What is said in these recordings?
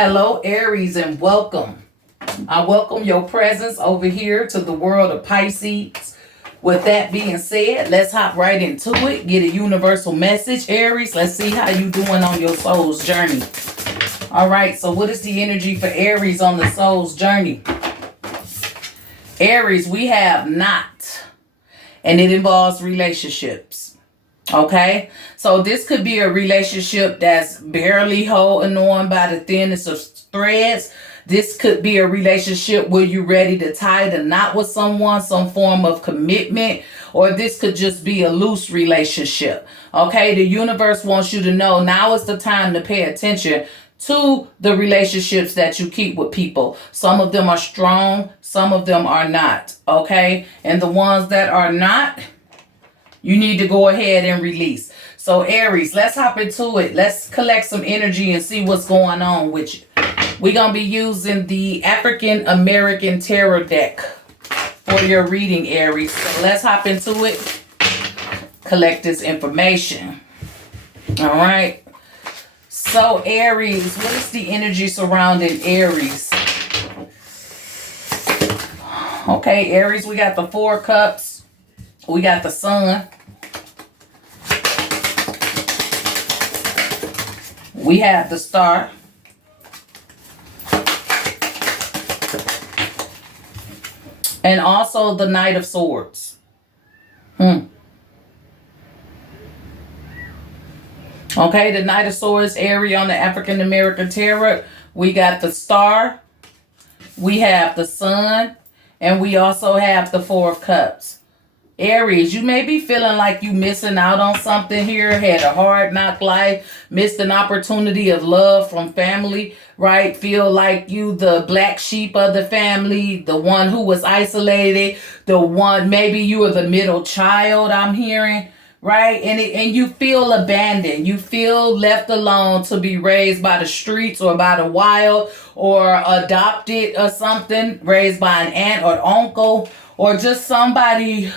Hello, Aries, and welcome. I welcome your presence over here to the world of Pisces. With that being said, let's hop right into it. Get a universal message, Aries. Let's see how you doing on your soul's journey. All right, so what is the energy for Aries on the soul's journey? Aries, we have not, and it involves relationships. Okay, so this could be a relationship that's barely holding on by the thinnest of threads. This could be a relationship where you're ready to tie the knot with someone, some form of commitment, or this could just be a loose relationship. Okay, the universe wants you to know now is the time to pay attention to the relationships that you keep with people. Some of them are strong, some of them are not. Okay, and the ones that are not, you need to go ahead and release. So Aries, let's hop into it. Let's collect some energy and see what's going on with you. We're going to be using the African American Tarot deck for your reading, Aries. So let's hop into it. Collect this information. All right. So Aries, what is the energy surrounding Aries? Okay, Aries, we got the Four of Cups. We got the Sun. We have the Star. And also the Knight of Swords. Okay, the Knight of Swords, Aries on the African American Tarot. We got the Star. We have the Sun. And we also have the Four of Cups. Aries, you may be feeling like you missing out on something here, had a hard knock life, missed an opportunity of love from family, right? Feel like you the black sheep of the family, the one who was isolated, the one, maybe you were the middle child, I'm hearing, right? And you feel abandoned. You feel left alone to be raised by the streets or by the wild or adopted or something, raised by an aunt or uncle or just somebody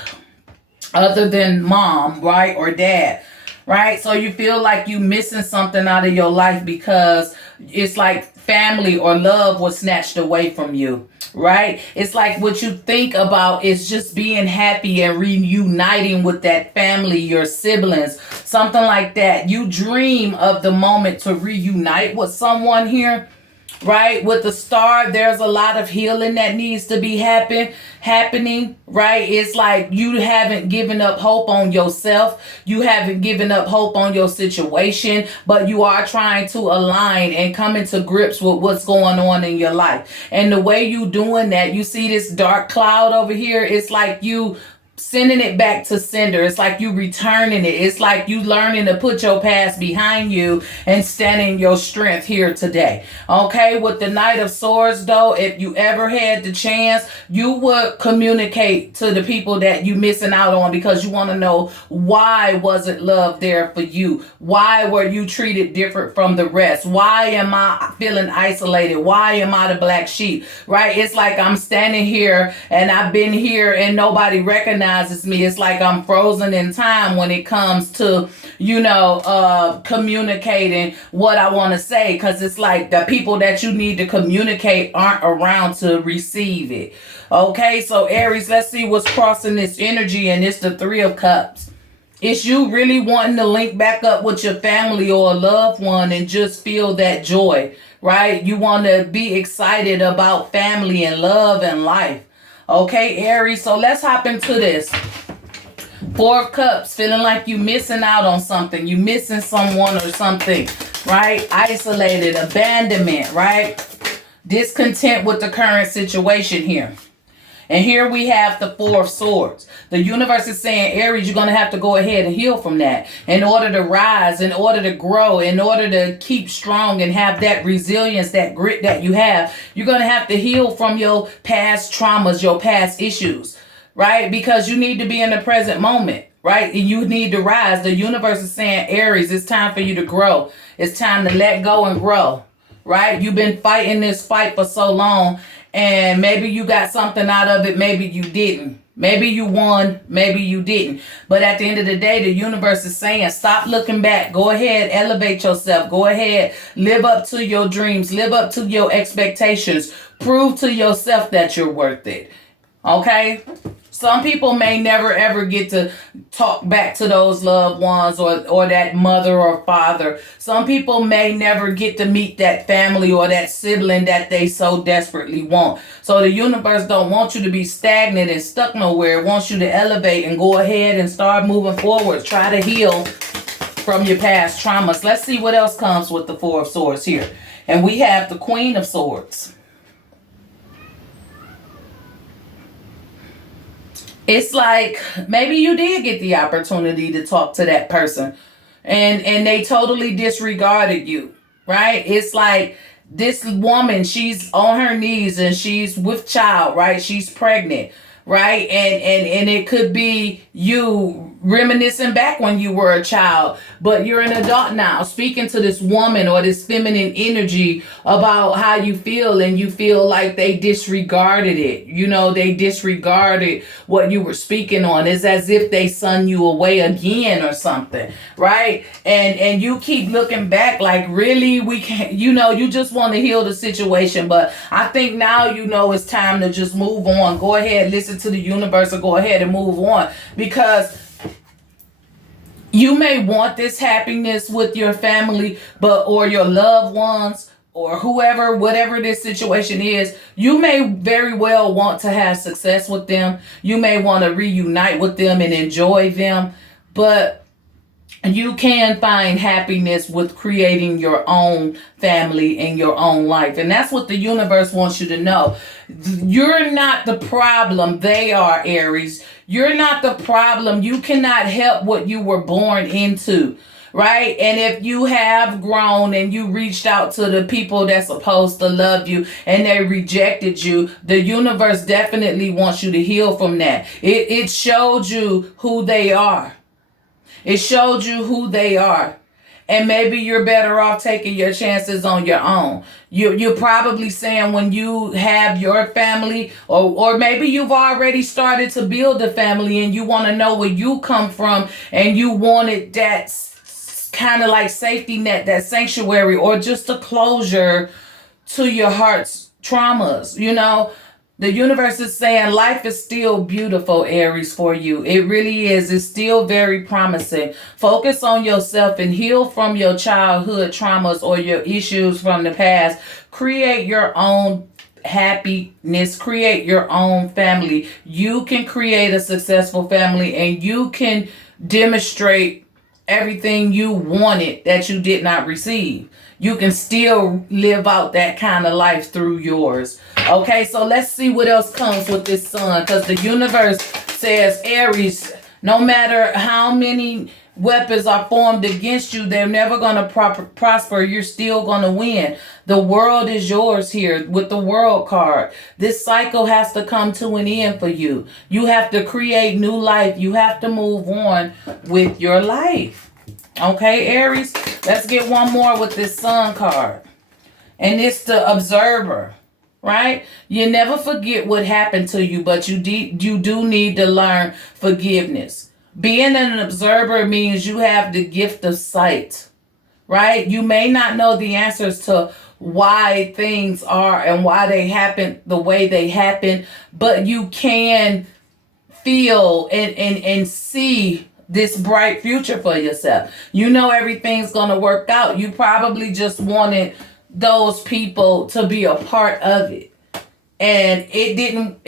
other than mom, right, or dad, right? So you feel like you missing something out of your life because it's like family or love was snatched away from you, right? It's like what you think about is just being happy and reuniting with that family, your siblings, something like that. You dream of the moment to reunite with someone here. Right? With the Star, there's a lot of healing that needs to be happening, right? It's like you haven't given up hope on yourself. You haven't given up hope on your situation, but you are trying to align and come into grips with what's going on in your life. And the way you doing that, you see this dark cloud over here, it's like you sending it back to sender. It's like you returning it. It's like you learning to put your past behind you and standing your strength here today. Okay, with the Knight of Swords though, if you ever had the chance, you would communicate to the people that you missing out on because you want to know why wasn't love there for you? Why were you treated different from the rest? Why am I feeling isolated? Why am I the black sheep? Right? It's like I'm standing here and I've been here and nobody recognizes me. It's like I'm frozen in time when it comes to, communicating what I want to say, because it's like the people that you need to communicate aren't around to receive it. Okay, so Aries, let's see what's crossing this energy, and it's the Three of Cups. It's you really wanting to link back up with your family or a loved one and just feel that joy, right? You want to be excited about family and love and life. Okay, Aries, so let's hop into this. Four of Cups, feeling like you missing out on something. You missing someone or something, right? Isolated, abandonment, right? Discontent with the current situation here. And here we have the Four of Swords. The universe is saying, Aries, you're going to have to go ahead and heal from that in order to rise, in order to grow, in order to keep strong and have that resilience, that grit that you have. You're going to have to heal from your past traumas, your past issues, right? Because you need to be in the present moment, right? And you need to rise. The universe is saying, Aries, it's time for you to grow. It's time to let go and grow, right? You've been fighting this fight for so long. And maybe you got something out of it. Maybe you didn't. Maybe you won, maybe you didn't. But at the end of the day, the universe is saying, stop looking back. Go ahead, elevate yourself. Go ahead, live up to your dreams. Live up to your expectations. Prove to yourself that you're worth it. Okay? Some people may never ever get to talk back to those loved ones or that mother or father. Some people may never get to meet that family or that sibling that they so desperately want. So the universe don't want you to be stagnant and stuck nowhere. It wants you to elevate and go ahead and start moving forward. Try to heal from your past traumas. Let's see what else comes with the Four of Swords here. And we have the Queen of Swords. It's like maybe you did get the opportunity to talk to that person and they totally disregarded you, right? It's like this woman, she's on her knees and she's with child, right? She's pregnant, right? And it could be you reminiscing back when you were a child, but you're an adult now, speaking to this woman or this feminine energy about how you feel, and you feel like they disregarded it. You know, they disregarded what you were speaking on. It's as if they sent you away again or something, right? And you keep looking back like, really, we can't, you know, you just want to heal the situation. But I think now, you know, it's time to just move on. Go ahead, listen to the universe, or go ahead and move on, because you may want this happiness with your family, or your loved ones, or whoever, whatever this situation is. You may very well want to have success with them. You may want to reunite with them and enjoy them, but you can find happiness with creating your own family and your own life. And that's what the universe wants you to know. You're not the problem. They are, Aries. You're not the problem. You cannot help what you were born into, right? And if you have grown and you reached out to the people that's supposed to love you and they rejected you, the universe definitely wants you to heal from that. It showed you who they are. It showed you who they are. And maybe you're better off taking your chances on your own. You're probably saying when you have your family, or maybe you've already started to build a family and you want to know where you come from, and you wanted that kind of like safety net, that sanctuary, or just a closure to your heart's traumas, you know. The universe is saying life is still beautiful, Aries, for you. It really is. It's still very promising. Focus on yourself and heal from your childhood traumas or your issues from the past. Create your own happiness. Create your own family. You can create a successful family, and you can demonstrate everything you wanted that you did not receive. You can still live out that kind of life through yours. Okay, so let's see what else comes with this sun. Because the universe says, Aries, no matter how many weapons are formed against you, they're never going to prosper. You're still going to win. The world is yours here with the World card. This cycle has to come to an end for you. You have to create new life. You have to move on with your life. Okay, Aries, let's get one more with this sun card. And it's the Observer, right? You never forget what happened to you, but you do need to learn forgiveness. Being an observer means you have the gift of sight, right? You may not know the answers to why things are and why they happen the way they happen, but you can feel and see this bright future for yourself. You know everything's going to work out. You probably just wanted those people to be a part of it. And it didn't,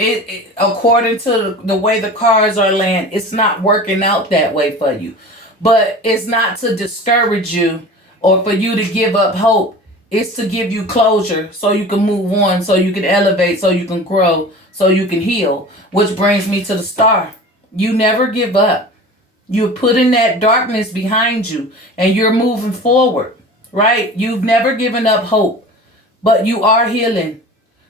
according to the way the cards are laying, it's not working out that way for you. But it's not to discourage you or for you to give up hope. It's to give you closure so you can move on, so you can elevate, so you can grow, so you can heal. Which brings me to the Star. You never give up. You're putting that darkness behind you and you're moving forward, right? You've never given up hope, but you are healing,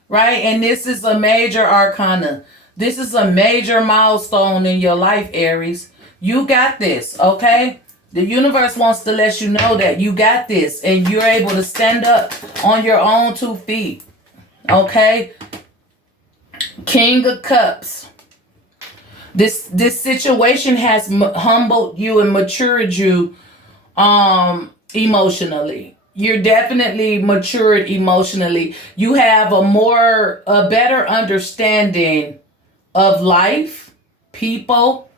right? And this is a major arcana. This is a major milestone in your life, Aries. You got this, okay? The universe wants to let you know that you got this and you're able to stand up on your own 2 feet, okay? King of Cups. This situation has humbled you and matured you emotionally. You're definitely matured emotionally. You have a better understanding of life, people,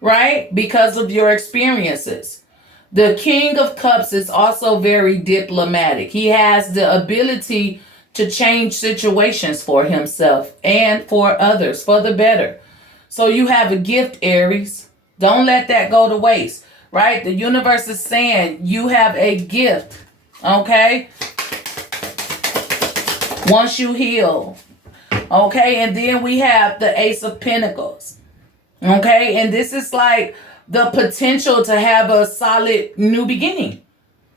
right? Because of your experiences. The King of Cups is also very diplomatic. He has the ability to change situations for himself and for others for the better. So you have a gift, Aries. Don't let that go to waste, right? The universe is saying you have a gift, okay? Once you heal, okay? And then we have the Ace of Pentacles, okay? And this is like the potential to have a solid new beginning.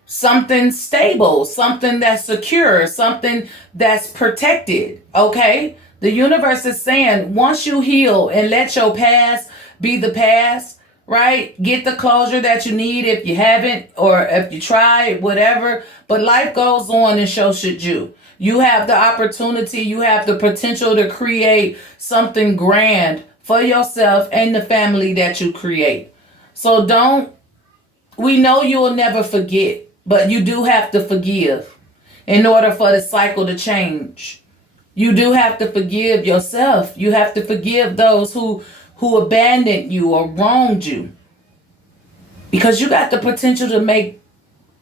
Something stable, something that's secure, something that's protected, okay? The universe is saying once you heal and let your past be the past, right? Get the closure that you need if you haven't, or if you tried, whatever. But life goes on, and so should you. You have the opportunity, you have the potential to create something grand for yourself and the family that you create. So we know you will never forget, but you do have to forgive in order for the cycle to change. You do have to forgive yourself. You have to forgive those who abandoned you or wronged you. Because you got the potential to make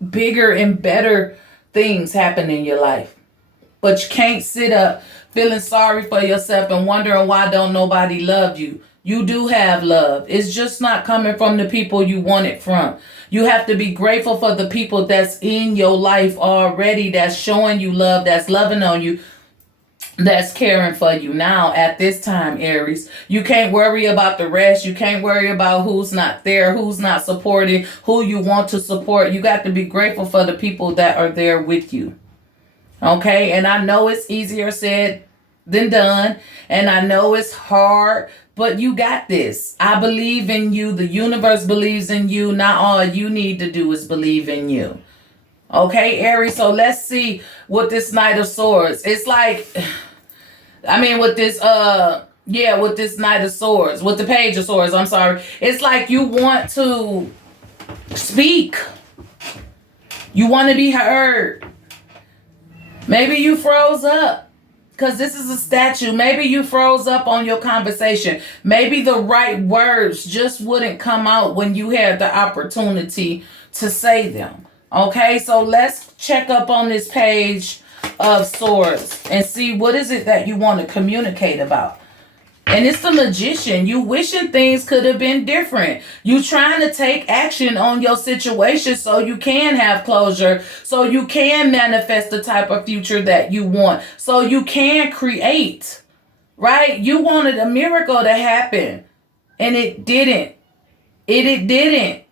bigger and better things happen in your life. But you can't sit up feeling sorry for yourself and wondering why don't nobody love you. You do have love. It's just not coming from the people you want it from. You have to be grateful for the people that's in your life already, that's showing you love, that's loving on you, that's caring for you now at this time, Aries. You can't worry about the rest. You can't worry about who's not there, who's not supporting, who you want to support. You got to be grateful for the people that are there with you. Okay, and I know it's easier said than done, and I know it's hard, but you got this. I believe in you. The universe believes in you. Not all you need to do is believe in you. Okay, Aries, so let's see what this Knight of Swords. It's like, with this, with this Knight of Swords, with the Page of Swords, I'm sorry. It's like you want to speak. You want to be heard. Maybe you froze up because this is a statue. Maybe you froze up on your conversation. Maybe the right words just wouldn't come out when you had the opportunity to say them. Okay, so let's check up on this Page of Swords and see what is it that you want to communicate about. And it's the Magician. You wishing things could have been different. You trying to take action on your situation so you can have closure, so you can manifest the type of future that you want, so you can create, right? You wanted a miracle to happen and it didn't. It didn't.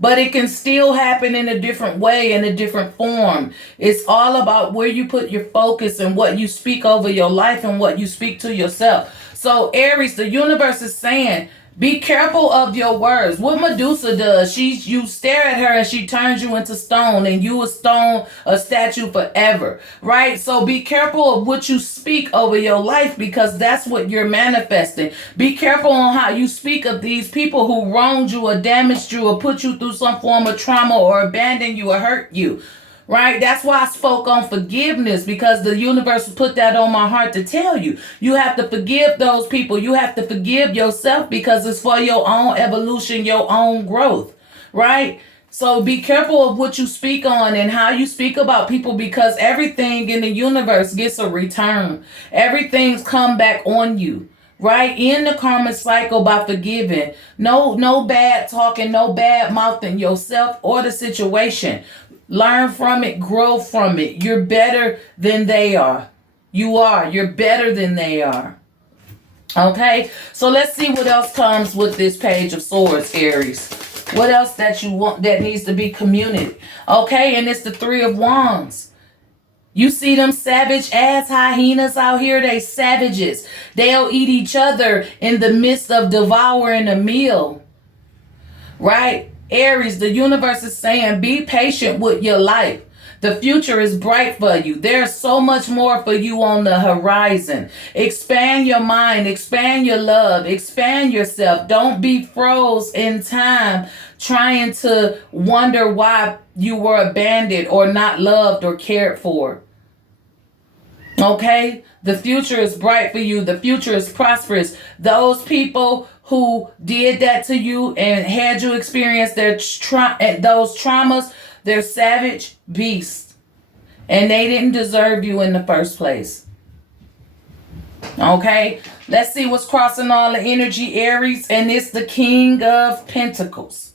But it can still happen in a different way, in a different form. It's all about where you put your focus and what you speak over your life and what you speak to yourself. So Aries, the universe is saying, be careful of your words. What Medusa does, you stare at her and she turns you into stone, and you a statue forever, right? So be careful of what you speak over your life, because that's what you're manifesting. Be careful on how you speak of these people who wronged you or damaged you or put you through some form of trauma or abandoned you or hurt you. Right? That's why I spoke on forgiveness, because the universe put that on my heart to tell you. You have to forgive those people. You have to forgive yourself, because it's for your own evolution, your own growth. Right? So be careful of what you speak on and how you speak about people, because everything in the universe gets a return. Everything's come back on you. Right? In the karma cycle by forgiving. No bad talking, no bad mouthing yourself or the situation. Learn from it, grow from it. You're better than they are. You are. You're better than they are. Okay? So let's see what else comes with this Page of Swords, Aries. What else that you want that needs to be communicated? Okay, and it's the Three of Wands. You see them savage ass hyenas out here? They savages. They'll eat each other in the midst of devouring a meal. Right? Aries, the universe is saying, be patient with your life. The future is bright for you. There's so much more for you on the horizon. Expand your mind, expand your love, expand yourself. Don't be froze in time trying to wonder why you were abandoned or not loved or cared for. Okay? The future is bright for you. The future is prosperous. Those people who did that to you and had you experience those traumas, they're savage beasts. And they didn't deserve you in the first place. Okay? Let's see what's crossing all the energy, Aries. And it's the King of Pentacles.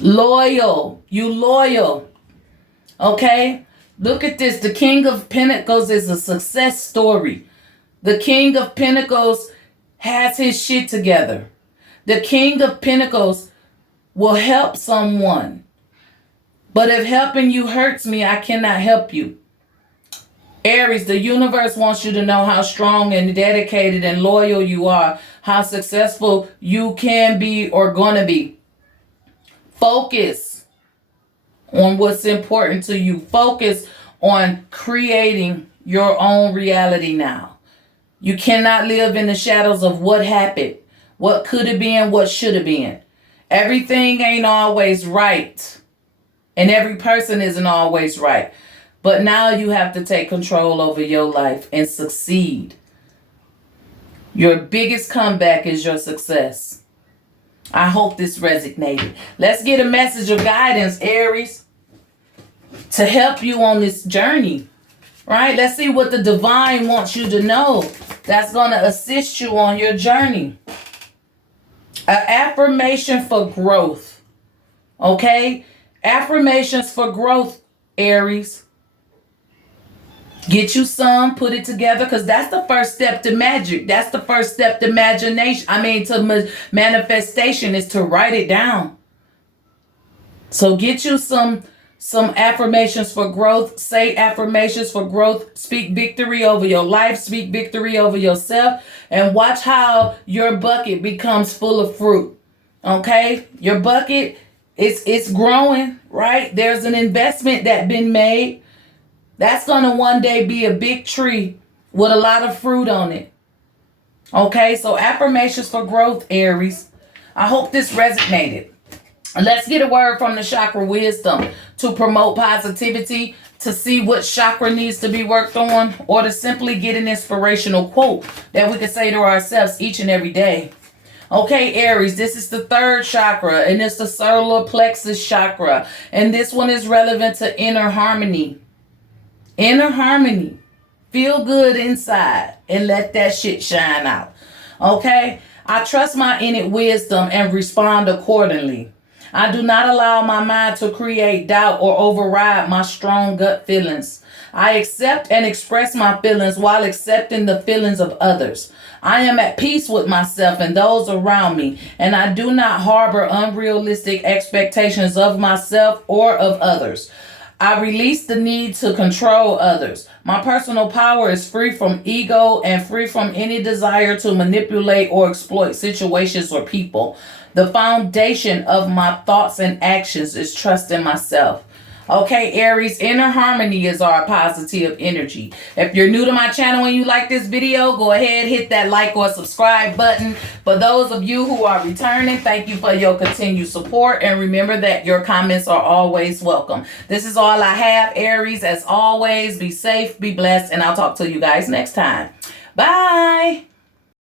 Loyal. You loyal. Okay? Look at this. The King of Pentacles is a success story. The King of Pentacles has his shit together. The King of Pentacles will help someone. But if helping you hurts me, I cannot help you. Aries, the universe wants you to know how strong and dedicated and loyal you are. How successful you can be or gonna be. Focus on what's important to you. Focus on creating your own reality now. You cannot live in the shadows of what happened, what could have been, what should have been. Everything ain't always right. And every person isn't always right. But now you have to take control over your life and succeed. Your biggest comeback is your success. I hope this resonated. Let's get a message of guidance, Aries, to help you on this journey. Right? Let's see what the divine wants you to know that's going to assist you on your journey. An affirmation for growth. Okay? Affirmations for growth, Aries. Get you some, put it together, because that's the first step to magic. That's the first step to to manifestation, is to write it down. So get you some affirmations for growth. Say affirmations for growth. Speak victory over your life. Speak victory over yourself. And watch how your bucket becomes full of fruit. Okay? Your bucket, it's growing, right? There's an investment that's been made. That's going to one day be a big tree with a lot of fruit on it. Okay, so affirmations for growth, Aries. I hope this resonated. Let's get a word from the chakra wisdom to promote positivity, to see what chakra needs to be worked on, or to simply get an inspirational quote that we can say to ourselves each and every day. Okay, Aries, this is the third chakra, and it's the solar plexus chakra. And this one is relevant to inner harmony. Inner harmony. Feel good inside and let that shit shine out. Okay? I trust my innate wisdom and respond accordingly. I do not allow my mind to create doubt or override my strong gut feelings. I accept and express my feelings while accepting the feelings of others. I am at peace with myself and those around me, and I do not harbor unrealistic expectations of myself or of others. I release the need to control others. My personal power is free from ego and free from any desire to manipulate or exploit situations or people. The foundation of my thoughts and actions is trust in myself. Okay, Aries, inner harmony is our positive energy. If you're new to my channel and you like this video, go ahead, hit that like or subscribe button. For those of you who are returning, thank you for your continued support. And remember that your comments are always welcome. This is all I have, Aries. As always, be safe, be blessed, and I'll talk to you guys next time. Bye.